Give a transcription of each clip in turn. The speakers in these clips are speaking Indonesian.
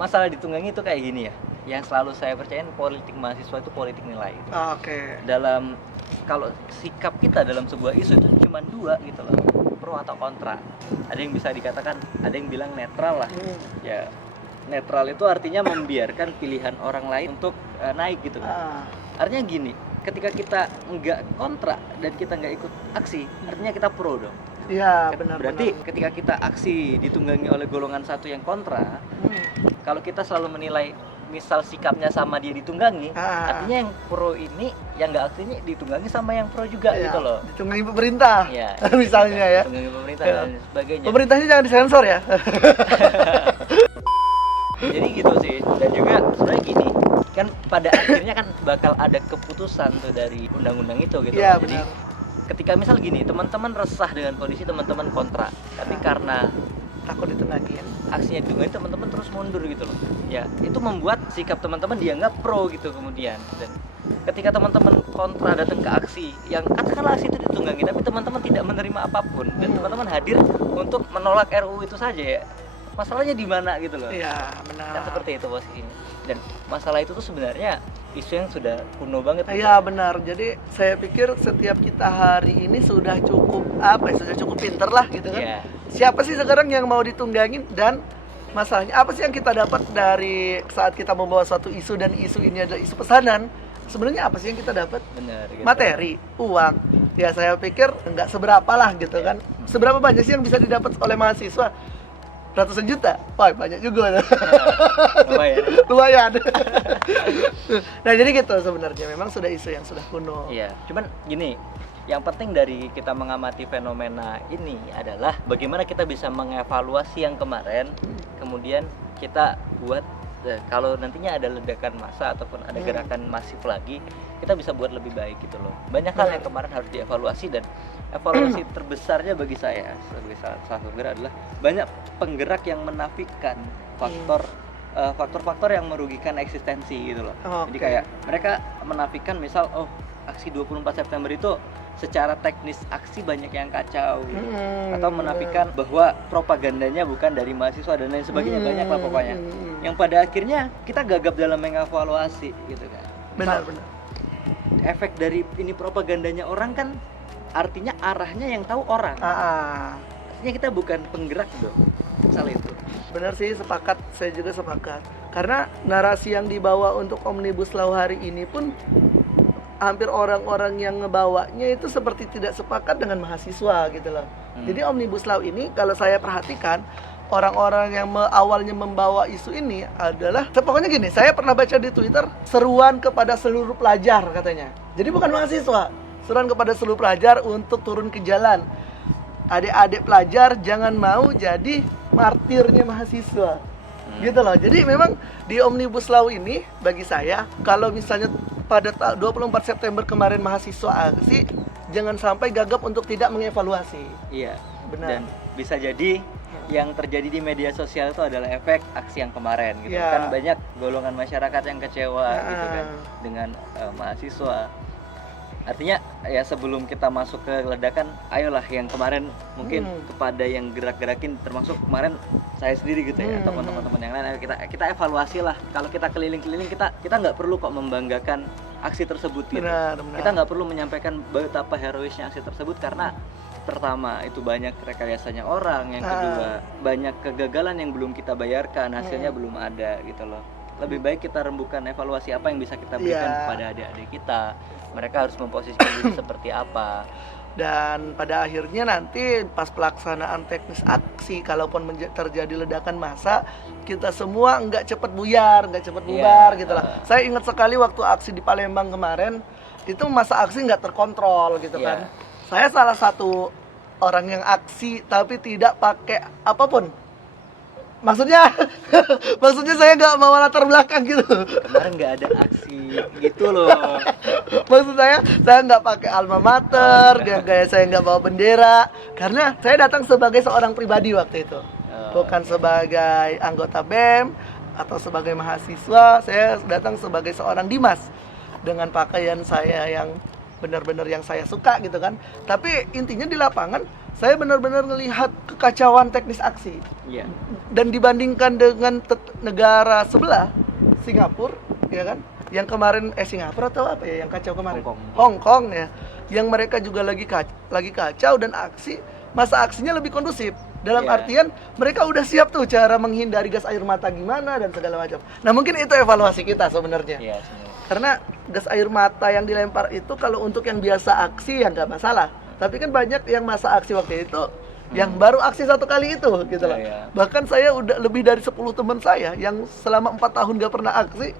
masalah ditunggangi itu kayak gini ya. Yang selalu saya percayain politik mahasiswa itu politik nilai. Gitu. Oke. Dalam kalau sikap kita dalam sebuah isu itu cuma dua gitu loh, pro atau kontra. Ada yang bisa dikatakan, ada yang bilang netral lah. Ya netral itu artinya membiarkan pilihan orang lain untuk naik gitu kan. Artinya gini, ketika kita nggak kontra dan kita nggak ikut aksi, artinya kita pro dong. Iya, benar. Berarti ketika kita aksi ditunggangi oleh golongan satu yang kontra, kalau kita selalu menilai misal sikapnya sama dia ditunggangi, artinya yang pro ini yang nggak aksi ini ditunggangi sama yang pro juga gitu loh. Ditunggangi pemerintah, ya, misalnya ya. Ditunggangi pemerintah dan sebagainya. Pemerintahnya jangan disensor ya. Jadi gitu sih. Dan juga sebenarnya gini, kan pada akhirnya kan bakal ada keputusan tuh dari undang-undang itu gitu. Iya, Jadi benar. ketika misal gini, teman-teman resah dengan kondisi teman-teman kontra, tapi karena Takut ditunggangi. aksinya ditunggangi, teman-teman terus mundur gitu loh. Ya, itu membuat sikap teman-teman dianggap pro gitu kemudian. Dan ketika teman-teman kontra datang ke aksi, yang katakanlah aksi itu ditunggangi, tapi teman-teman tidak menerima apapun dan teman-teman hadir untuk menolak RUU itu saja ya. Masalahnya di mana gitu loh. Iya, benar. Kan seperti itu posisinya. Dan masalah itu tuh sebenarnya isu yang sudah kuno banget. Iya, benar. Jadi saya pikir setiap kita hari ini sudah cukup sudah cukup pinter lah gitu kan. Iya. Siapa sih sekarang yang mau ditunggangin, dan masalahnya apa sih yang kita dapat dari saat kita membawa suatu isu, dan isu ini adalah isu pesanan? Sebenarnya apa sih yang kita dapat? Benar gitu. Materi, uang. Ya saya pikir nggak seberapa lah gitu kan. Seberapa banyak sih yang bisa didapat oleh mahasiswa? Ratusan juta? Wah, banyak juga. Lumayan. Lumayan. Nah, jadi gitu sebenarnya. Memang sudah isu yang sudah kuno. Iya, cuman gini, yang penting dari kita mengamati fenomena ini adalah bagaimana kita bisa mengevaluasi yang kemarin, kemudian kita buat kalau nantinya ada ledakan massa ataupun ada gerakan masif lagi, kita bisa buat lebih baik gitu loh. Banyak hal yang kemarin harus dievaluasi, dan evaluasi terbesarnya bagi saya sebagai salah satu penggerak adalah banyak penggerak yang menafikan faktor-faktor yang merugikan eksistensi gitu loh. Jadi kayak mereka menafikan misal aksi 24 September itu secara teknis aksi banyak yang kacau gitu. Atau menafikan bahwa propagandanya bukan dari mahasiswa dan lain sebagainya, banyak lah pokoknya. Yang pada akhirnya kita gagap dalam mengevaluasi gitu kan. Benar. Efek dari ini propagandanya orang kan artinya arahnya yang tahu orang. Artinya kita bukan penggerak dong. Misalnya itu. Benar sih, sepakat. Saya juga sepakat. Karena narasi yang dibawa untuk Omnibus Law hari ini pun hampir orang-orang yang ngebawanya itu seperti tidak sepakat dengan mahasiswa gitu loh. Jadi Omnibus Law ini kalau saya perhatikan, orang-orang yang awalnya membawa isu ini adalah, pokoknya gini, saya pernah baca di Twitter, seruan kepada seluruh pelajar katanya. Jadi bukan mahasiswa, seruan kepada seluruh pelajar untuk turun ke jalan. Adik-adik pelajar jangan mau jadi martirnya mahasiswa. Gitu loh. Jadi memang di Omnibus Law ini bagi saya, kalau misalnya pada 24 September kemarin mahasiswa aksi, jangan sampai gagap untuk tidak mengevaluasi. Iya, benar. Dan bisa jadi yang terjadi di media sosial itu adalah efek aksi yang kemarin gitu. Kan banyak golongan masyarakat yang kecewa gitu kan dengan mahasiswa. Artinya ya sebelum kita masuk ke ledakan, ayolah yang kemarin mungkin kepada yang gerak-gerakin, termasuk kemarin saya sendiri gitu ya, ataupun teman-teman yang lain, ayo kita evaluasi lah. Kalau kita keliling-keliling, kita nggak perlu kok membanggakan aksi tersebut gitu. Benar. Kita nggak perlu menyampaikan betapa heroisnya aksi tersebut, karena pertama itu banyak rekayasanya orang, yang kedua banyak kegagalan yang belum kita bayarkan, hasilnya belum ada gitu loh. Lebih baik kita rembukan evaluasi apa yang bisa kita berikan kepada adik-adik kita. Mereka harus memposisikan diri seperti apa. Dan pada akhirnya nanti pas pelaksanaan teknis aksi, kalaupun terjadi ledakan massa, kita semua nggak cepat buyar, nggak cepat bubar gitu lah. Saya ingat sekali waktu aksi di Palembang kemarin, itu masa aksi nggak terkontrol gitu kan. Saya salah satu orang yang aksi tapi tidak pakai apapun. Maksudnya saya nggak bawa latar belakang gitu. Kemarin nggak ada aksi gitu loh. Maksud saya nggak pakai alma mater, gaya saya nggak bawa bendera, karena saya datang sebagai seorang pribadi waktu itu, bukan sebagai anggota BEM atau sebagai mahasiswa. Saya datang sebagai seorang Dimas dengan pakaian saya yang benar-benar yang saya suka gitu kan. Tapi intinya di lapangan saya benar-benar melihat kekacauan teknis aksi. Iya. Dan dibandingkan dengan negara sebelah, Singapura, ya kan? Yang kemarin Singapura atau apa ya yang kacau kemarin? Hong Kong ya. Yang mereka juga lagi kacau dan masa aksinya lebih kondusif. Dalam artian mereka udah siap tuh cara menghindari gas air mata gimana dan segala macam. Nah mungkin itu evaluasi kita sebenarnya. Iya, karena gas air mata yang dilempar itu kalau untuk yang biasa aksi ya nggak masalah. Tapi kan banyak yang masa aksi waktu itu yang baru aksi satu kali itu gitu loh. Bahkan saya udah lebih dari 10 teman saya yang selama 4 tahun nggak pernah aksi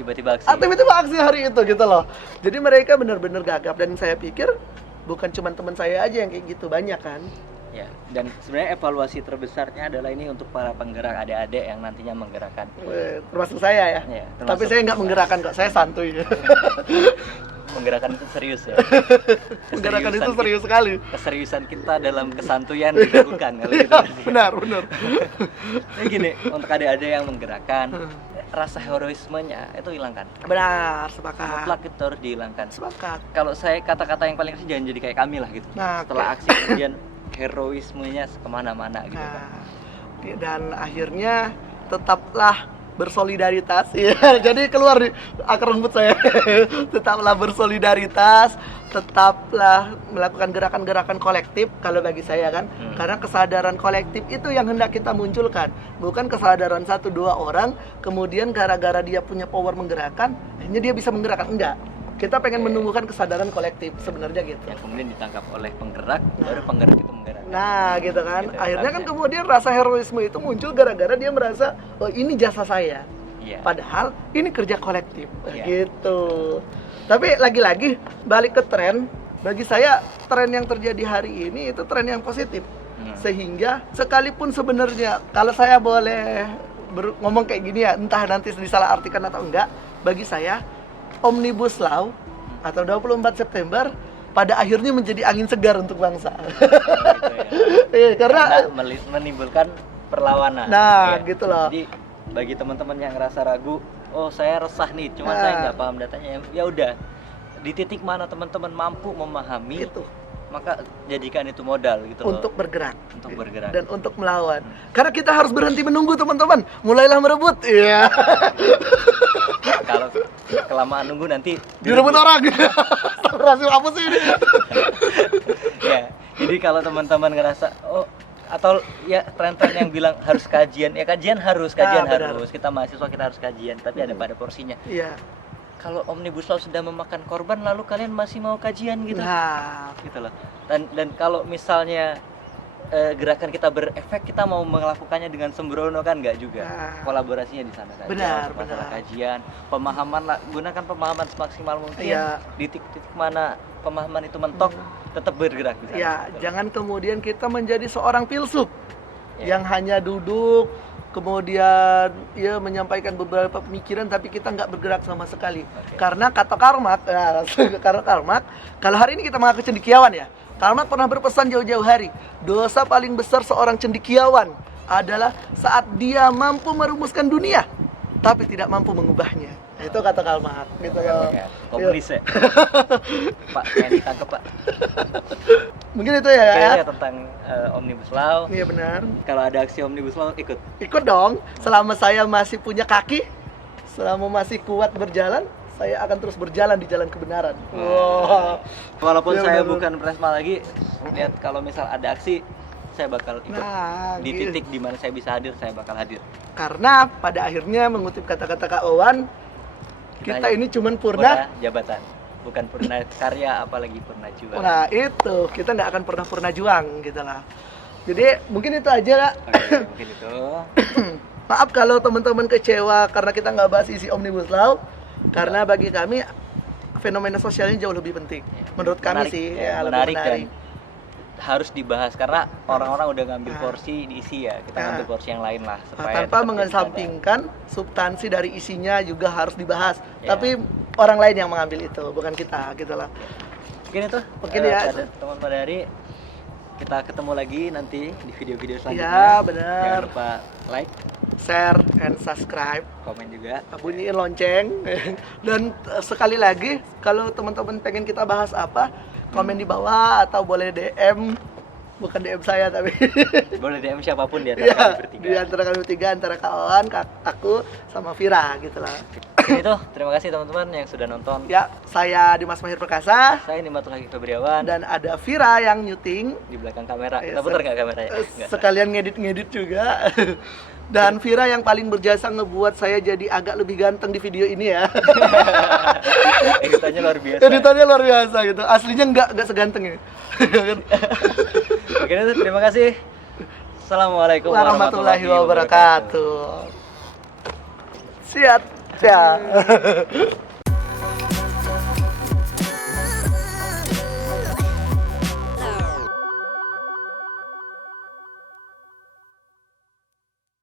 tiba-tiba aksi. Tiba-tiba aksi hari itu gitu loh. Jadi mereka benar-benar gagap dan saya pikir bukan cuma teman saya aja yang kayak gitu, banyak kan. Ya, dan sebenarnya evaluasi terbesarnya adalah ini untuk para penggerak adik-adik yang nantinya menggerakkan. Termasuk saya ya. Tapi saya nggak menggerakkan kok, saya santuy. Menggerakkan itu serius ya. Menggerakkan itu serius sekali. Keseriusan kita dalam kesantuyan dilakukan kalau gitu. Benar. Nah gini, untuk adik-adik yang menggerakkan, rasa heroismenya itu hilangkan. Benar, sepakat. Mutlak itu harus dihilangkan. Sepakat. Kalau saya kata-kata yang paling kasih jangan jadi kayak kami lah gitu. Nah, setelah aksi kemudian heroismenya kemana-mana gitu kan. Dan akhirnya tetaplah bersolidaritas ya. Jadi keluar di akar rumput saya. Tetaplah bersolidaritas, tetaplah melakukan gerakan-gerakan kolektif kalau bagi saya kan. Karena kesadaran kolektif itu yang hendak kita munculkan, bukan kesadaran 1-2 orang kemudian gara-gara dia punya power menggerakkan akhirnya dia bisa menggerakkan. Enggak. Kita pengen menumbuhkan kesadaran kolektif sebenarnya gitu. Yang kemudian ditangkap oleh penggerak, baru penggerak itu menggerakkan. Nah, gitu kan. Gitu, akhirnya kan kemudian rasa heroisme itu muncul gara-gara dia merasa, oh ini jasa saya. Padahal ini kerja kolektif. Gitu. Tapi lagi-lagi balik ke tren, bagi saya tren yang terjadi hari ini itu tren yang positif. Sehingga sekalipun sebenarnya kalau saya boleh ngomong kayak gini ya, entah nanti disalahartikan atau enggak, bagi saya Omnibus Law atau 24 September pada akhirnya menjadi angin segar untuk bangsa. Karena menimbulkan perlawanan. Nah, gitu loh. Jadi bagi teman-teman yang ngerasa ragu, oh saya resah nih, cuma saya nggak paham datanya. Ya udah, di titik mana teman-teman mampu memahami itu, maka jadikan itu modal gitu loh. Untuk bergerak. Untuk bergerak. Dan untuk melawan. Karena kita harus berhenti menunggu teman-teman. Mulailah merebut. Iya. Kalau kelamaan nunggu nanti direbut orang. Rahasia apa sih ini? Ya, jadi kalau teman-teman ngerasa atau ya tren-tren yang bilang harus kajian, ya kajian harus. Kita mahasiswa kita harus kajian, tapi ada pada porsinya. Iya. Kalau Omnibus Law sudah memakan korban, lalu kalian masih mau kajian gitu? Nah, gitu loh. Dan kalau misalnya gerakan kita berefek, kita mau melakukannya dengan sembrono kan nggak juga. Kolaborasinya di sana saja. Benar. Kajian, pemahaman lah, gunakan pemahaman semaksimal mungkin. Di titik mana pemahaman itu mentok, tetap bergerak di sana. Ya, jangan kemudian kita menjadi seorang filsuf yang hanya duduk kemudian menyampaikan beberapa pemikiran tapi kita nggak bergerak sama sekali. Karena kata Karl Marx, kalau hari ini kita mengaku cendekiawan ya, Karl Marx pernah berpesan jauh-jauh hari, dosa paling besar seorang cendekiawan adalah saat dia mampu merumuskan dunia tapi tidak mampu mengubahnya. Itu kata Karl Marx gitu loh. Komunis ya. Pak, yang ditangkap Pak. Mungkin itu ya. Tentang Omnibus Law. Iya benar. Kalau ada aksi Omnibus Law ikut dong. Selama saya masih punya kaki, selama masih kuat berjalan, saya akan terus berjalan di jalan kebenaran. Walaupun saya bukan presma lagi, lihat kalau misal ada aksi, saya bakal ikut. Di titik di mana saya bisa hadir, saya bakal hadir. Karena pada akhirnya mengutip kata-kata Kak Owan, kita ini cuman purna jabatan, bukan purna karya, apalagi purna juang. Nah itu, kita nggak akan pernah purna juang gitu lah. Jadi mungkin itu aja Kak. Mungkin itu. Maaf kalau teman-teman kecewa karena kita nggak bahas isi Omnibus Law. Karena bagi kami fenomena sosialnya jauh lebih penting. Menurut kami sih menarik. Dan harus dibahas karena orang-orang udah ngambil porsi diisi ya, kita ngambil porsi yang lain lah supaya tanpa mengesampingkan substansi dari isinya juga harus dibahas. Tapi orang lain yang mengambil itu, bukan kita gitu lah. Mungkin itu. Mungkin ya. Teman pada hari kita ketemu lagi nanti di video-video selanjutnya. Ya, benar. Jangan lupa like, share, and subscribe. Komen juga. Bunyiin lonceng. Dan sekali lagi, kalau teman-teman pengen kita bahas apa, komen di bawah atau boleh DM. Bukan DM saya tapi boleh DM siapapun di antara ya, kami bertiga. di antara kami bertiga, antara kawan, aku, sama Vira gitu lah. Itu, terima kasih teman-teman yang sudah nonton. Ya, saya Dimas Mahir Perkasa. Saya Nimatul Haki Febriawan. Dan ada Vira yang nyuting Di belakang kamera. Ya, Kita putar nggak kameranya? Nggak. sekalian ngedit-ngedit juga. Dan Vira yang paling berjasa ngebuat saya jadi agak lebih ganteng di video ini ya. Editannya luar biasa. Editannya luar biasa gitu. Aslinya nggak seganteng ya. Oke, itu terima kasih. Assalamualaikum Warahmatullahi wabarakatuh. Siap. Ya.